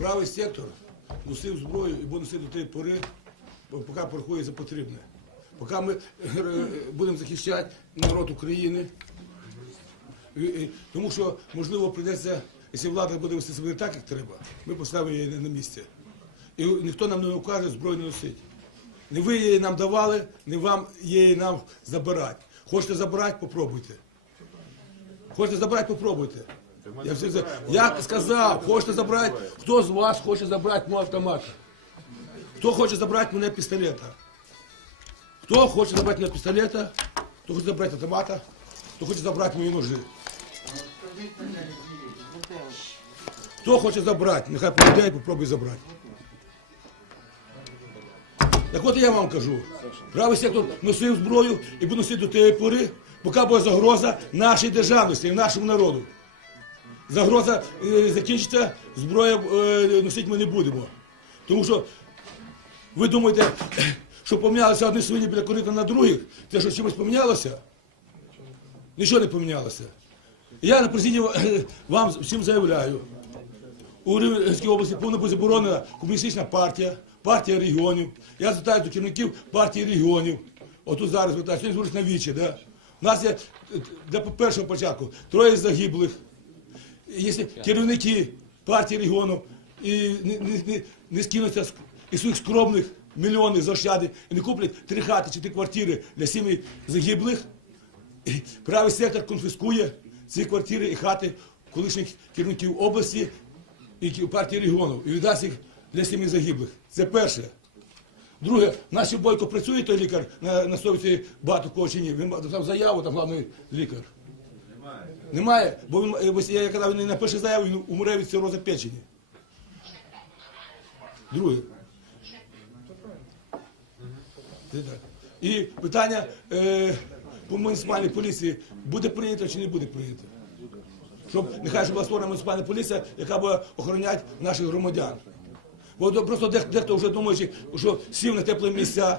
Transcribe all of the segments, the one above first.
правий сектор носив зброю і буде носити до тієї пори, поки порахує за потрібне. Поки ми е, будемо захищати народ України. Тому що, можливо, прийдеться, якщо влада буде вести себе так, як треба, ми поставимо її на місце. І ніхто нам не укаже зброю не носити. Не ви її нам давали, не вам її нам забирати. Хочете забрати, попробуйте. Хочете забрати, попробуйте. Я, все, за- я сказав, хочете забрати, хто з вас хоче забрати мого автомата? Хто хоче забрати мене пістолета? Хто хоче забрати мене пістолета? Хто хоче забрати автомата? Хто хоче забрати мої ножи? Хто хоче забрати? Нехай прийде і попробує забрати. Так от я вам кажу, правий сектор носив зброю і буде носити до тієї пори, поки буде загроза нашій державності і нашому народу. Загроза е, закінчиться, зброя е, носити ми не будемо. Тому що ви думаєте, що помінялися одні свині біля корита на других, те, що чимось помінялося? Нічого не помінялося. Я на президії е, вам всім заявляю, у Рівненській області бути заборонена комуністична партія, партія регіонів. Я звертаюся до керівників партії регіонів. Отут зараз звертаюся, сьогодні звертаюся на вічі. Да? У нас є для першого початку троє загиблих. Якщо керівники партії регіону і не, не, не, не скинуться із своїх скромних мільйонів заощади і не куплять три хати чи три квартири для сім'ї загиблих, правий сектор конфіскує ці квартири і хати колишніх керівників області і партії регіону і віддасть їх для сім'ї загиблих. Це перше. Друге, наші бойко працює той лікар на, на совісті багато кого чи ні. Він написав заяву, там головний лікар. Немає, бо він, е, ось я казав, він напише заяву, він умре від цирозу печені. Друге. І питання е, по муніципальній поліції буде прийнято чи не буде прийнято? Щоб нехай щоб була створена муніципальна поліція, яка буде охороняти наших громадян. Бо просто дех- дехто вже думає, що сів на теплі місця,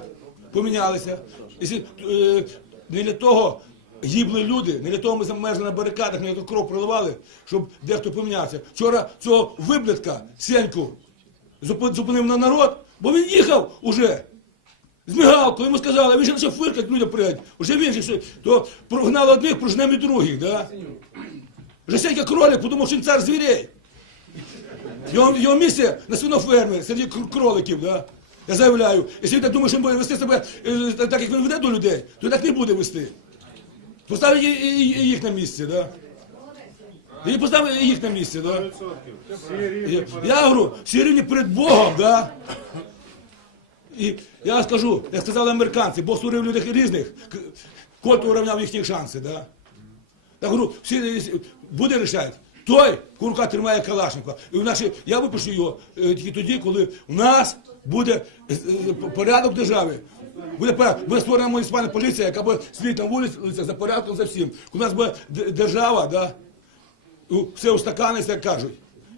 помінялися. Якщо, е, не для того гибли люди, не для того ми замерзли на барикадах, не того кров проливали, щоб дехто помінявся. Вчора цього виблядка, Сеньку, зупинив на народ, бо він їхав уже. З мигалкою йому сказали, він же почав фиркати, людям пригать. Уже він же, то прогнали одних, прожнемо і других, да? Сенька кролик, подумав, що він цар звірей. Його, його місце на свинофермі, серед кроликів, да? Я заявляю, якщо він так думає, що він буде вести себе е, так, як він веде до людей, то так не буде вести. Поставить їх на місце, да? І поставить їх на місце, да? Я, говорю, всі рівні перед Богом, да? І я скажу, як сказали американці, Бог створив людей різних, кот урівняв їхні шанси, да? Я говорю, всі буде рішати. Той, курка тримає Калашникова. І в наші, я випишу його е, тільки тоді, коли у нас буде е, е, порядок держави. Буде, буде створена муніципальна поліція, яка буде сидіти на вулиці за порядком за всім. У нас буде держава, да, у- все устаканиться, як кажуть.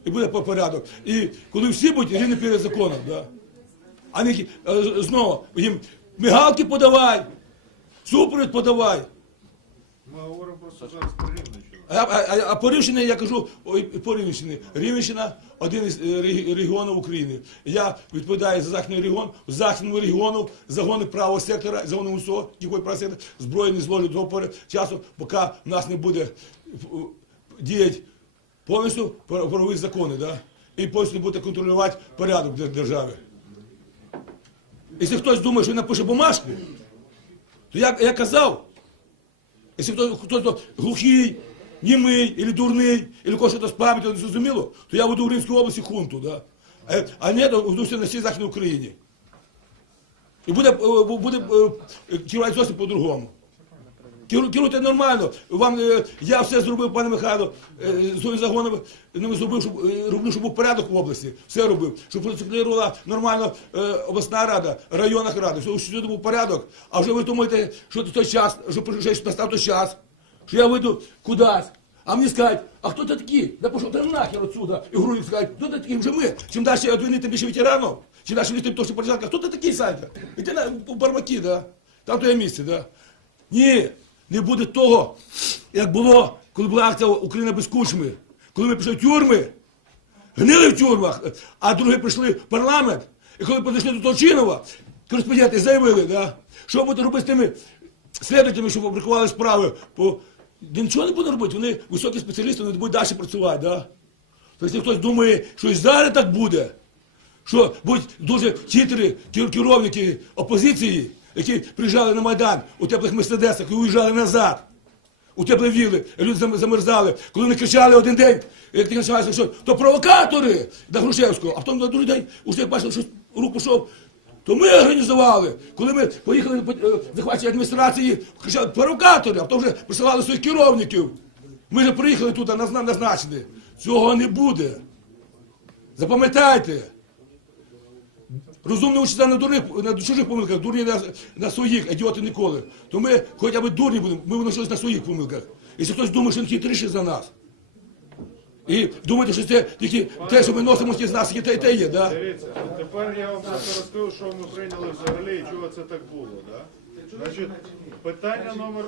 І буде по- порядок. І коли всі будуть рівні перед законом, да. а не знову їм мигалки подавай, супровід подавай. А, а, а, по Рівщині я кажу ой, по Рівненщині. Рівненщина один із е, рег- регіонів України. Я відповідаю за західний регіон. В західному регіону загони правого сектора, загони УСО, який правого сектора, зброї не до пори часу, поки в нас не буде е, діяти повністю пор- правові закони, да? і повністю буде контролювати порядок дер- держави. Якщо хтось думає, що він напише бумажку, то я, я казав, Якщо хто, хтось глухий, німий, или дурний, или когось щось з пам'яті не зрозуміло, то я веду в Римській області хунту, да? Е, а не ведуся на всій Західній Україні. І буде, е, буде е, керувати зовсім по-другому. Керу- Керуйте нормально. Вам, е, я все зробив, пане Михайло, е, своїм загоном зробив, щоб, е, роблю, щоб був порядок в області. Все робив. Щоб функціонувала нормально обласна рада, районна рада, щоб всюди був порядок. А вже ви думаєте, що той час, що настав той час, що я вийду кудись. А мені скажуть, а хто ти такий? Да пішов ти нахер отсюда. І грудь скажуть, хто ти такий? Вже ми. Чим далі від війни, тим більше ветеранів. Чим далі від того, що початка, хто ти такий, Санька? Іди на бармаки, да? Там твоє місце, да? Ні, не буде того, як було, коли була акція Україна без кучми. Коли ми пішли в тюрми, гнили в тюрмах, а другі прийшли в парламент, і коли підійшли до Толчинова, кореспонденти заявили, да, що буде робити з тими слідувачами, що фабрикували справи, по... нічого не буде робити, вони високі спеціалісти, вони будуть далі працювати. Да? Тобто, хтось думає, що і зараз так буде, що будуть дуже хитрі кер- керівники опозиції, які приїжджали на Майдан у теплих мерседесах і уїжджали назад. У теплі віли, люди замерзали. Коли вони кричали один день, як ти почалося, що то провокатори до Грушевського, а потім на другий день, уже бачили, що рух пішов, то ми організували. Коли ми поїхали по е, адміністрації, кричали провокатори, а потім вже присилали своїх керівників. Ми вже приїхали тут назначені. Цього не буде. Запам'ятайте. Розумні учиться на дурних, на чужих помилках, дурні на, на своїх, ідіоти ніколи. То ми хоча б дурні будемо, ми виносились на своїх помилках. Якщо хтось думає, що він хитріший за нас. І думаєте, що це тільки те, що ми носимо з нас, те, те є, да? Дивіться, тепер я вам просто розкажу, що ми прийняли взагалі і чого це так було. Да? Значить, питання номер